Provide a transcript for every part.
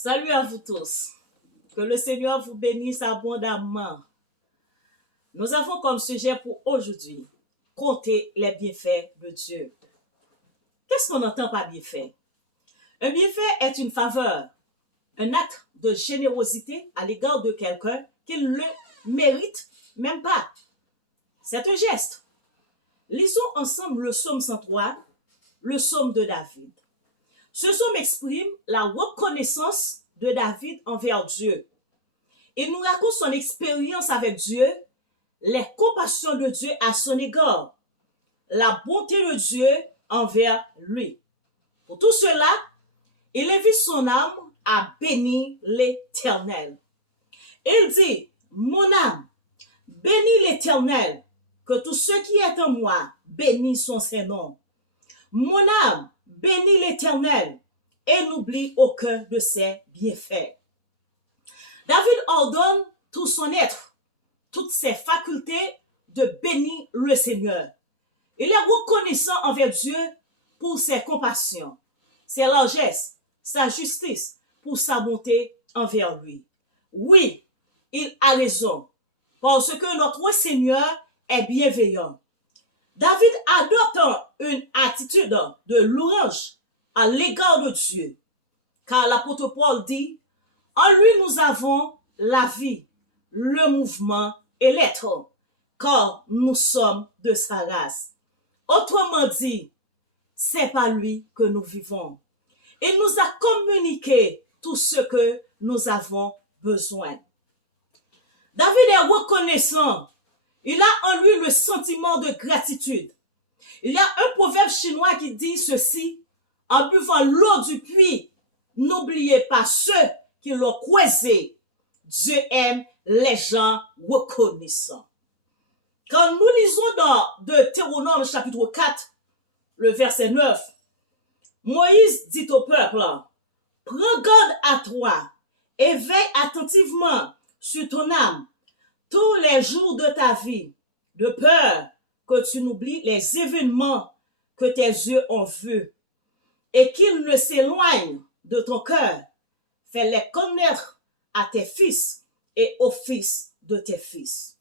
Salut à vous tous. Que le Seigneur vous bénisse abondamment. Nous avons comme sujet pour aujourd'hui, compter les bienfaits de Dieu. Qu'est-ce qu'on entend par bienfait? Un bienfait est une faveur, un acte de générosité à l'égard de quelqu'un qui ne le mérite même pas. C'est un geste. Lisons ensemble le psaume 103, le psaume de David. Ce psaume exprime la reconnaissance de David envers Dieu. Il nous raconte son expérience avec Dieu, les compassions de Dieu à son égard, la bonté de Dieu envers lui. Pour tout cela, il invite son âme à bénir l'Éternel. Il dit, mon âme, bénis l'Éternel, que tout ce qui est en moi bénisse son Saint-Nom. Mon âme, bénis l'Éternel et n'oublie aucun de ses bienfaits. David ordonne tout son être, toutes ses facultés de bénir le Seigneur. Il est reconnaissant envers Dieu pour ses compassions, ses largesses, sa justice, pour sa bonté envers lui. Oui, il a raison, parce que notre Seigneur est bienveillant. David adopte une attitude de louange à l'égard de Dieu, car l'apôtre Paul dit, en lui nous avons la vie, le mouvement et l'être, car nous sommes de sa race. Autrement dit, c'est par lui que nous vivons. Il nous a communiqué tout ce que nous avons besoin. David est reconnaissant. Il a en lui le sentiment de gratitude. Il y a un proverbe chinois qui dit ceci, en buvant l'eau du puits, n'oubliez pas ceux qui l'ont croisé. Dieu aime les gens reconnaissants. Quand nous lisons dans Deutéronome chapitre 4, le verset 9, Moïse dit au peuple, prends garde à toi et veille attentivement sur ton âme tous les jours de ta vie, de peur que tu n'oublies les événements que tes yeux ont vus et qu'ils ne s'éloignent de ton cœur. Fais-les connaître à tes fils et aux fils de tes fils.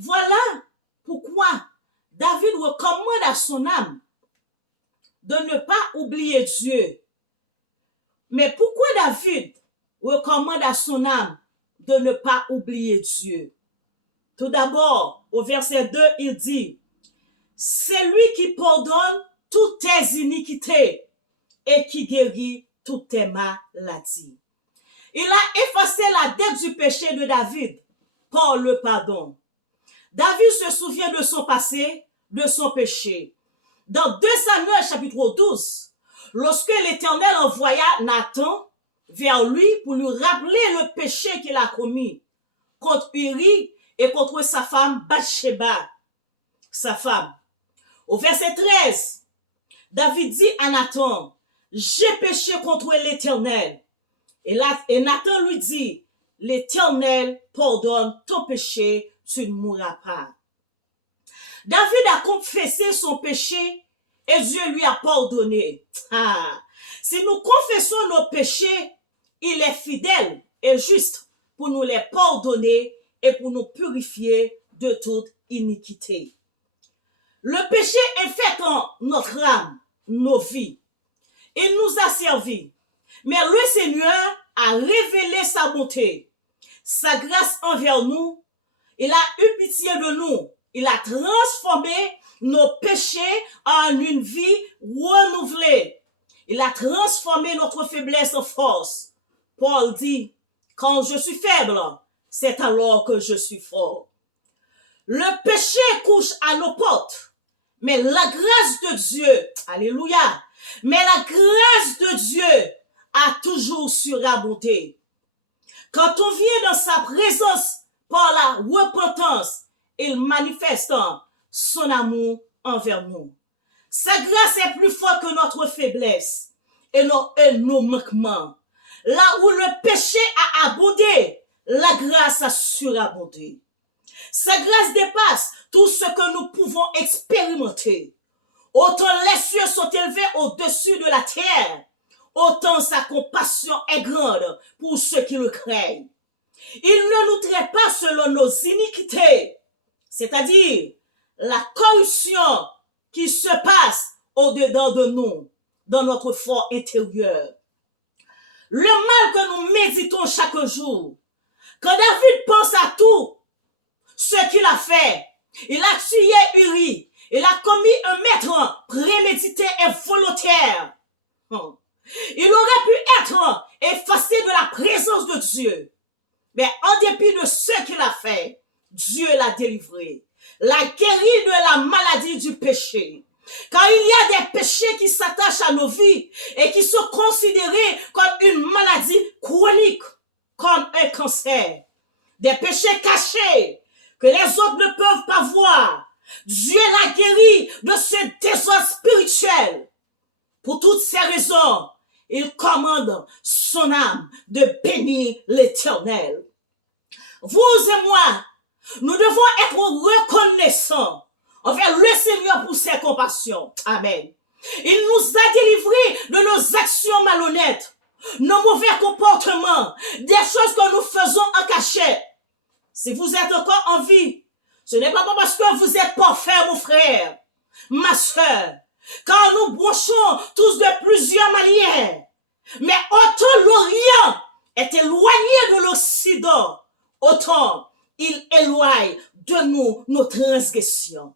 Voilà pourquoi David recommande à son âme de ne pas oublier Dieu. Mais pourquoi David recommande à son âme de ne pas oublier Dieu? Tout d'abord, au verset 2, il dit, c'est lui qui pardonne toutes tes iniquités et qui guérit toutes tes maladies. Il a effacé la dette du péché de David par le pardon. David se souvient de son passé, de son péché. Dans 2 Samuel chapitre 12, lorsque l'Éternel envoya Nathan vers lui pour lui rappeler le péché qu'il a commis contre Uri et contre sa femme Bathsheba, sa femme. Au verset 13, David dit à Nathan, j'ai péché contre l'Éternel. Et Nathan lui dit, l'Éternel pardonne ton péché, tu ne mourras pas. David a confessé son péché et Dieu lui a pardonné. Si nous confessons nos péchés, il est fidèle et juste pour nous les pardonner et pour nous purifier de toute iniquité. Le péché infecte notre âme, nos vies. Il nous a servi. Mais le Seigneur a révélé sa bonté, sa grâce envers nous. Il a eu pitié de nous. Il a transformé nos péchés en une vie renouvelée. Il a transformé notre faiblesse en force. Paul dit, quand je suis faible, c'est alors que je suis fort. Le péché couche à nos portes, mais la grâce de Dieu, alléluia, mais la grâce de Dieu a toujours surabondé. Quand on vient dans sa présence par la repentance, il manifeste son amour envers nous. Sa grâce est plus forte que notre faiblesse et nos manquements. Là où le péché a abondé, la grâce a surabondé. Sa grâce dépasse tout ce que nous pouvons expérimenter. Autant les cieux sont élevés au-dessus de la terre, autant sa compassion est grande pour ceux qui le craignent. Il ne nous traite pas selon nos iniquités, c'est-à-dire la corruption qui se passe au-dedans de nous, dans notre fort intérieur. Le mal que nous méditons chaque jour, quand David pense à tout ce qu'il a fait, il a tué Uri, il a commis un meurtre prémédité et volontaire. Il aurait pu être effacé de la présence de Dieu. Mais en dépit de ce qu'il a fait, Dieu l'a délivré, l'a guéri de la maladie du péché. Car il y a des péchés qui s'attachent à nos vies et qui sont considérés comme une maladie chronique, comme un cancer. Des péchés cachés que les autres ne peuvent pas voir. Dieu l'a guéri de ce désordre spirituel. Pour toutes ces raisons, il commande son âme de bénir l'Éternel. Vous et moi, nous devons être reconnaissants envers le Seigneur pour ses compassions. Amen. Il nous a délivrés de nos actions malhonnêtes, nos mauvais comportements, des choses que nous faisons en cachette. Si vous êtes encore en vie, ce n'est pas parce que vous êtes parfait, mon frère, ma soeur, car nous branchons tous de plusieurs manières. Mais autant l'Orient est éloigné de l'Occident, autant il éloigne de nous nos transgressions.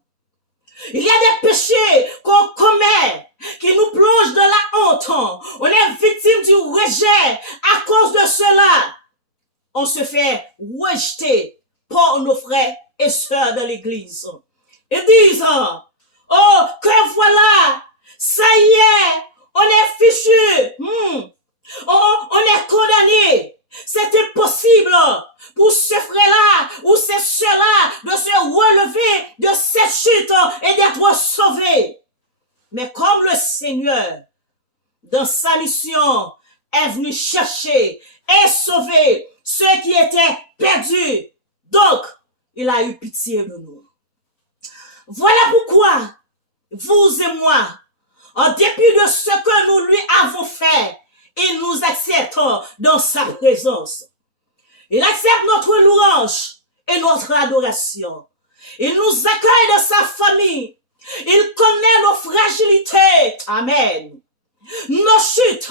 Il y a des péchés qu'on commet qui nous plongent dans la honte. On est victime du rejet. À cause de cela, on se fait rejeter par nos frères et sœurs de l'église. Ils disent, oh, que voilà, ça y est, on est fichu, on est condamné. C'est impossible pour ce frère-là ou ces sœurs-là de se relever de cette chute et d'être sauvé. Mais comme le Seigneur, dans sa mission, est venu chercher et sauver ceux qui étaient perdus, donc il a eu pitié de nous. Voilà pourquoi, vous et moi, en dépit de ce que nous lui avons fait, il nous accepte dans sa présence. Il accepte notre louange et notre adoration. Il nous accueille dans sa famille. Il connaît nos fragilités. Amen. Nos chutes,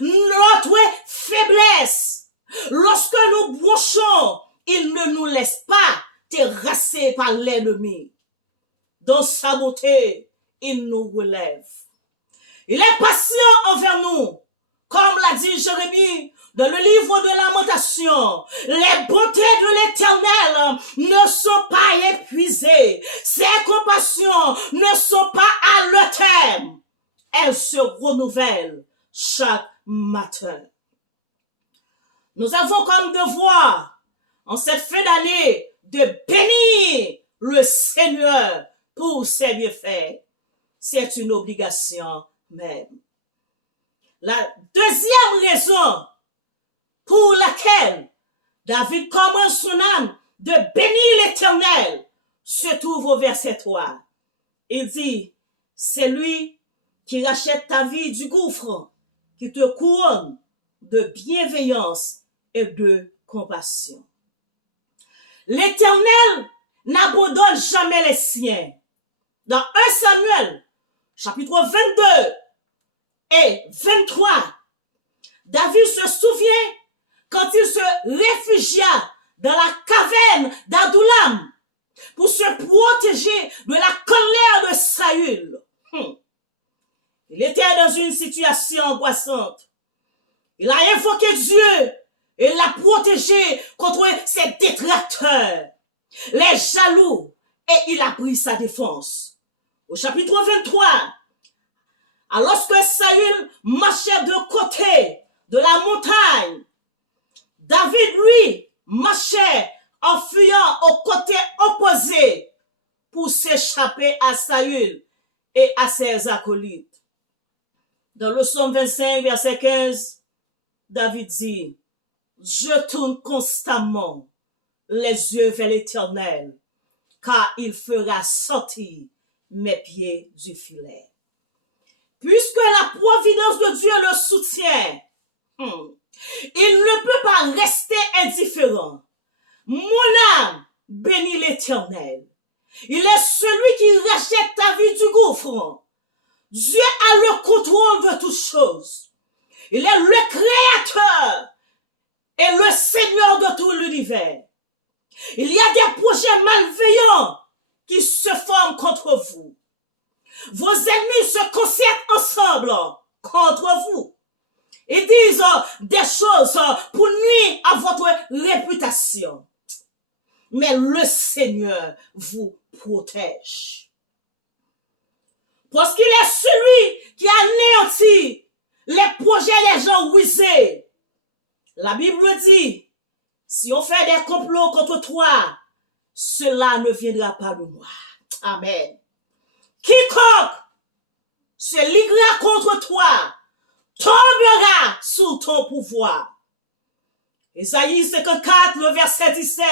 notre faiblesse. Lorsque nous bronchons, il ne nous laisse pas terrasser par l'ennemi. Dans sa beauté, il nous relève. Il est patient envers nous. Comme l'a dit Jérémie dans le livre de Lamentation, les bontés de l'Éternel ne sont pas épuisées. Ses compassions ne sont pas à leur terme. Elles se renouvellent chaque matin. Nous avons comme devoir, en cette fin d'année, de bénir le Seigneur pour ses bienfaits. C'est une obligation même. La deuxième raison pour laquelle David commence son âme de bénir l'Éternel se trouve au verset 3. Il dit, c'est lui qui rachète ta vie du gouffre, qui te couronne de bienveillance et de compassion. L'Éternel n'abandonne jamais les siens. Dans 1 Samuel, chapitre 22, et 23, David se souvient quand il se réfugia dans la caverne d'Adullam pour se protéger de la colère de Saül. Il était dans une situation angoissante. Il a invoqué Dieu et l'a protégé contre ses détracteurs, les jaloux, et il a pris sa défense. Au chapitre 23, alors que Saül marchait de côté de la montagne, David, lui, marchait en fuyant au côté opposé pour s'échapper à Saül et à ses acolytes. Dans le psaume 25, verset 15, David dit, « Je tourne constamment les yeux vers l'Éternel, car il fera sortir mes pieds du filet. » puisque la providence de Dieu le soutient, il ne peut pas rester indifférent. Mon âme bénit l'Éternel. Il est celui qui rachète ta vie du gouffre. Dieu a le contrôle de toutes choses. Il est le créateur et le Seigneur de tout l'univers. Il y a des projets malveillants qui se forment contre vous. Vos ennemis se concertent ensemble contre vous. Ils disent des choses pour nuire à votre réputation. Mais le Seigneur vous protège. Parce qu'il est celui qui anéantit les projets des gens rusés. La Bible dit, si on fait des complots contre toi, cela ne viendra pas de moi. Amen. Quiconque se liguera contre toi tombera sous ton pouvoir. Ésaïe 54, le verset 17.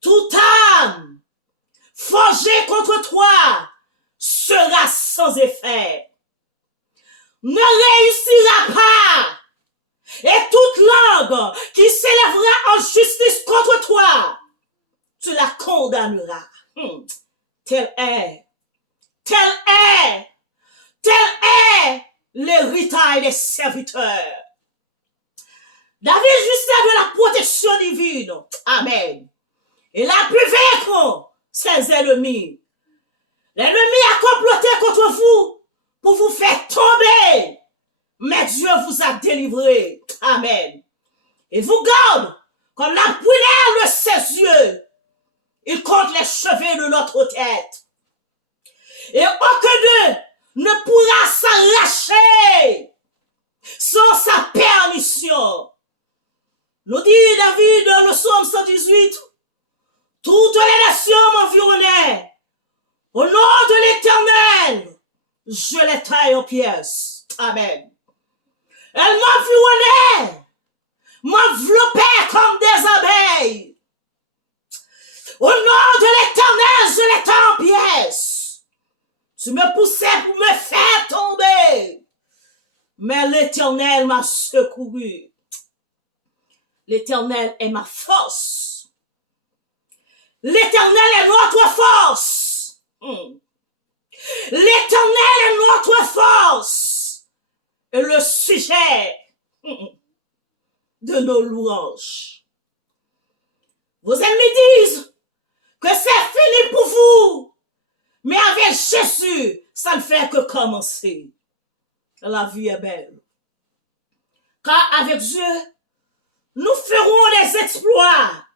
Toute âme forgée contre toi sera sans effet, ne réussira pas, et toute langue qui s'élèvera en justice contre toi, tu la condamneras. Tel est l'héritage des serviteurs. David jouissait de la protection divine. Amen. Il a pu vaincre ses ennemis. L'ennemi a comploté contre vous pour vous faire tomber. Mais Dieu vous a délivré. Amen. Et vous garde comme la prunelle de ses yeux. Il compte les cheveux de notre tête. Et aucun d'eux ne pourra s'arracher sans sa permission. Nous dit David dans le psaume 118, toutes les nations m'environnaient. Au nom de l'Éternel, je les taille en pièces. Amen. Elles m'enveloppaient comme des abeilles. Au nom de l'Éternel, je les taille en pièces. Tu me poussais pour me faire tomber. Mais l'Éternel m'a secouru. L'Éternel est ma force. L'Éternel est notre force. L'Éternel est notre force. Et le sujet de nos louanges. Vos ennemis disent que c'est fini pour vous. Mais avec Jésus, ça ne fait que commencer. La vie est belle. Car avec Dieu, nous ferons des exploits.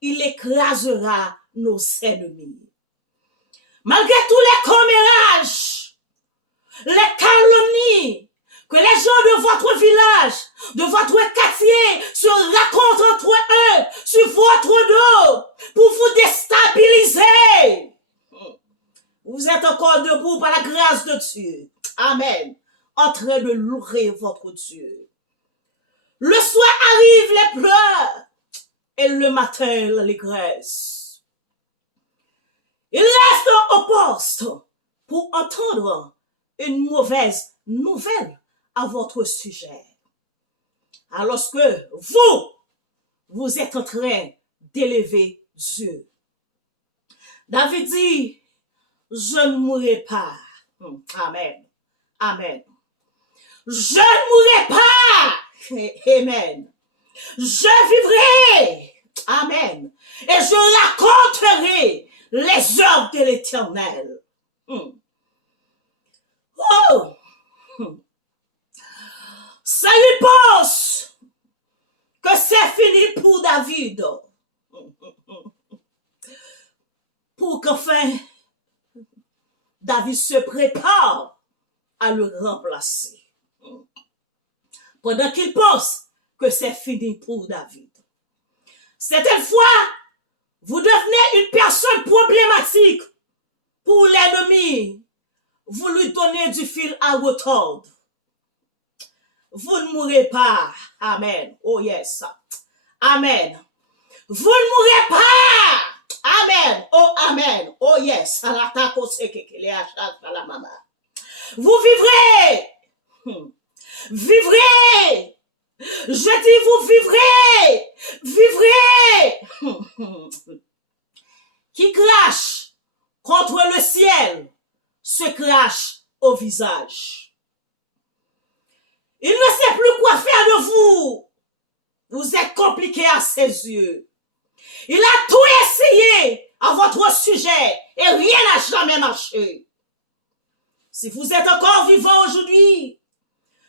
Il écrasera nos ennemis. Malgré tous les commérages, les calomnies que les gens de votre village, de votre quartier se racontent entre eux sur votre dos pour vous déstabiliser. Vous êtes encore debout par la grâce de Dieu. Amen. En train de louer votre Dieu. Le soir arrive les pleurs et le matin l'allégresse. Il reste au poste pour entendre une mauvaise nouvelle à votre sujet. Alors que vous êtes en train d'élever Dieu. David dit, je ne mourrai pas. Amen. Amen. Je ne mourrai pas. Amen. Je vivrai. Amen. Et je raconterai les œuvres de l'Éternel. Oh. Ça lui pense que c'est fini pour David. Pour qu'enfin David se prépare à le remplacer. Pendant qu'il pense que c'est fini pour David. Certaines fois, vous devenez une personne problématique pour l'ennemi. Vous lui donnez du fil à retordre. Vous ne mourrez pas. Amen. Oh yes. Amen. Vous ne mourrez pas. Amen. Oh amen. Oh yes. Vous vivrez. Vivrez. Je dis vous vivrez. Vivrez. Qui crache contre le ciel se crache au visage. Il ne sait plus quoi faire de vous. Vous êtes compliqué à ses yeux. Il a tout essayé à votre sujet et rien n'a jamais marché. Si vous êtes encore vivant aujourd'hui,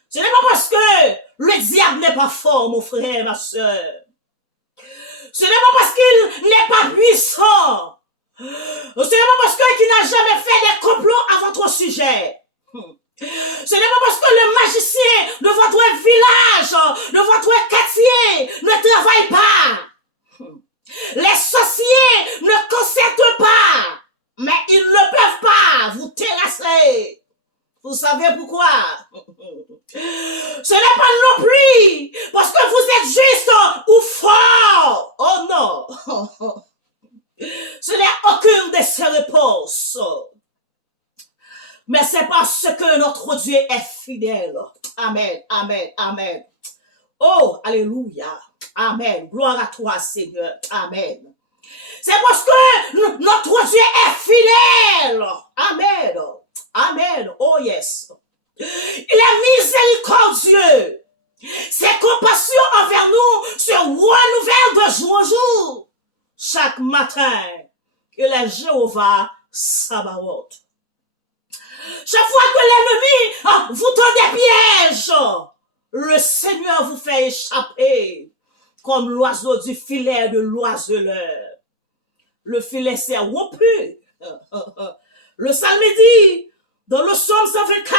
ce n'est pas parce que le diable n'est pas fort, mon frère, ma soeur. Ce n'est pas parce qu'il n'est pas puissant. Ce n'est pas parce qu'il n'a jamais fait des complots à votre sujet. Ce n'est pas parce que le magicien de votre village, de votre quartier ne travaille pas. Les sorciers ne concertent pas, mais ils ne peuvent pas vous terrasser. Vous savez pourquoi? Ce n'est pas non plus parce que vous êtes juste ou fort. Oh non. Ce n'est aucune de ces réponses. Mais c'est parce que notre Dieu est fidèle. Amen, amen, amen. Oh, alléluia. Amen. Gloire à toi, Seigneur. Amen. C'est parce que notre Dieu est fidèle. Amen. Amen. Oh yes. Il est miséricordieux. Ses compassions envers nous se renouvellent de jour en jour. Chaque matin, il est Jéhovah Sabaoth. Chaque fois que l'ennemi vous tend des pièges, le Seigneur vous fait échapper comme l'oiseau du filet de l'oiseleur. Le filet s'est rompu. Le psalme dit, dans le psaume 124,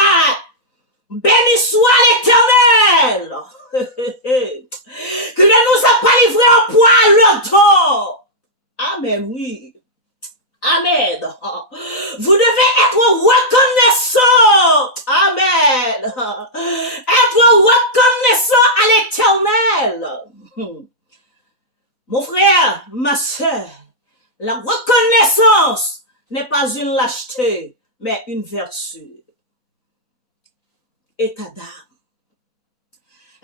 béni soit l'Éternel, qui ne nous a pas livré en poids le temps. Amen, oui. Amen. Vous devez être reconnaissant. Amen. Être reconnaissant à l'Éternel. Mon frère, ma soeur, la reconnaissance n'est pas une lâcheté, mais une vertu. État d'âme.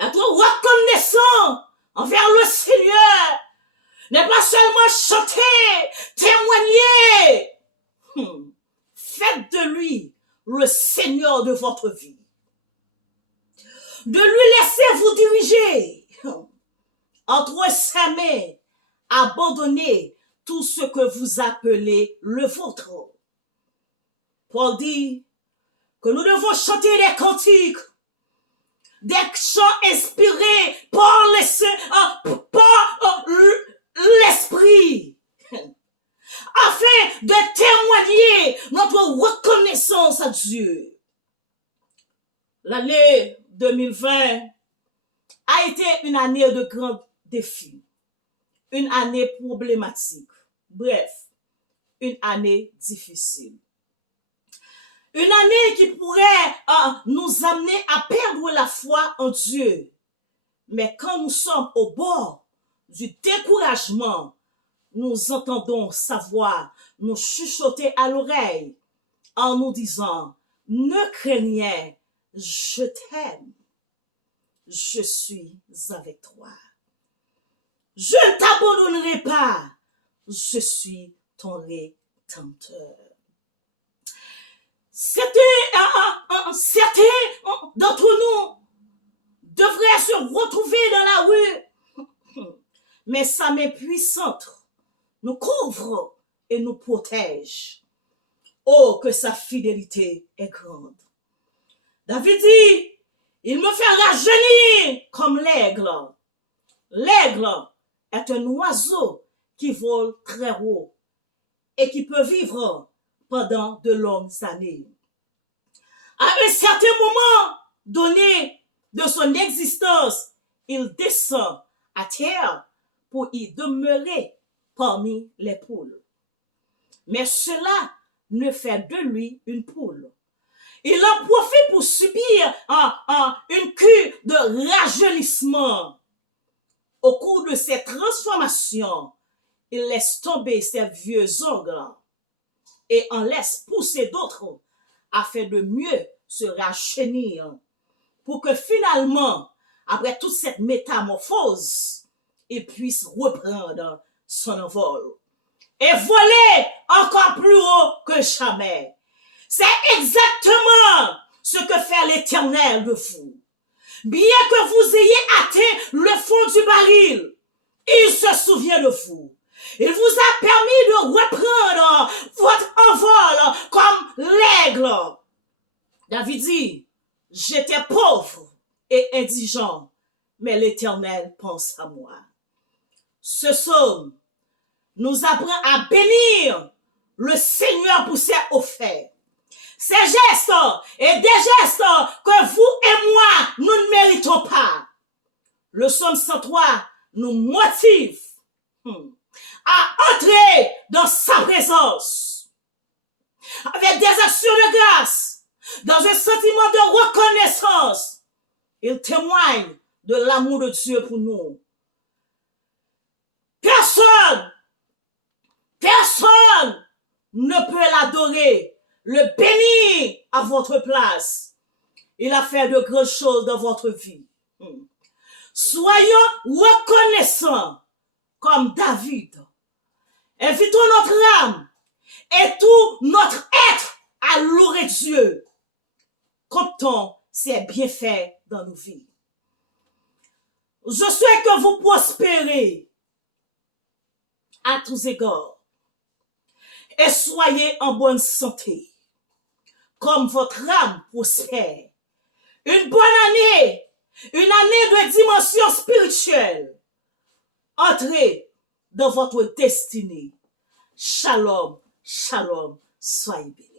Être reconnaissant envers le Seigneur n'est pas seulement chanter, témoigner. Faites de lui le Seigneur de votre vie. De lui laisser vous diriger. Entre ses mains, abandonnez tout ce que vous appelez le vôtre. Paul dit que nous devons chanter des cantiques, des chants inspirés par l'esprit, afin de témoigner notre reconnaissance à Dieu. L'année 2020 a été une année de grands défis, une année problématique, bref, une année difficile. Une année qui pourrait nous amener à perdre la foi en Dieu. Mais quand nous sommes au bord du découragement, nous entendons sa voix nous chuchoter à l'oreille en nous disant, ne craignez rien, je t'aime, je suis avec toi. Je ne t'abandonnerai pas, je suis ton rédempteur. Certains d'entre nous devraient se retrouver dans la rue, mais sa main puissante nous couvre et nous protège. Oh, que sa fidélité est grande. David dit, il me fait rajeunir comme l'aigle. L'aigle est un oiseau qui vole très haut et qui peut vivre pendant de longues années. À un certain moment donné de son existence, il descend à terre pour y demeurer parmi les poules. Mais cela ne fait de lui une poule. Il en profite pour subir une cure de rajeunissement. Au cours de cette transformation, il laisse tomber ses vieux ongles et en laisse pousser d'autres afin de mieux se rajeunir pour que finalement, après toute cette métamorphose, il puisse reprendre son envol et voler encore plus haut que jamais. C'est exactement ce que fait l'Éternel de vous. Bien que vous ayez atteint le fond du baril, il se souvient de vous. Il vous a permis de reprendre votre envol comme l'aigle. David dit, j'étais pauvre et indigent, mais l'Éternel pense à moi. Ce psaume nous apprend à bénir le Seigneur pour ses offertes. Ces gestes et des gestes que vous et moi, nous ne méritons pas. Le psaume 103 nous motive à entrer dans sa présence avec des actions de grâce, dans un sentiment de reconnaissance. Il témoigne de l'amour de Dieu pour nous. Personne ne peut l'adorer, le bénir à votre place. Il a fait de grandes choses dans votre vie. Soyons reconnaissants comme David. Invitons notre âme et tout notre être à louer Dieu. Comptons ses bienfaits dans nos vies. Je souhaite que vous prospérez à tous égards et soyez en bonne santé, comme votre âme prospère. Une bonne année, une année de dimension spirituelle. Entrez dans votre destinée. Shalom, shalom, soyez bénis.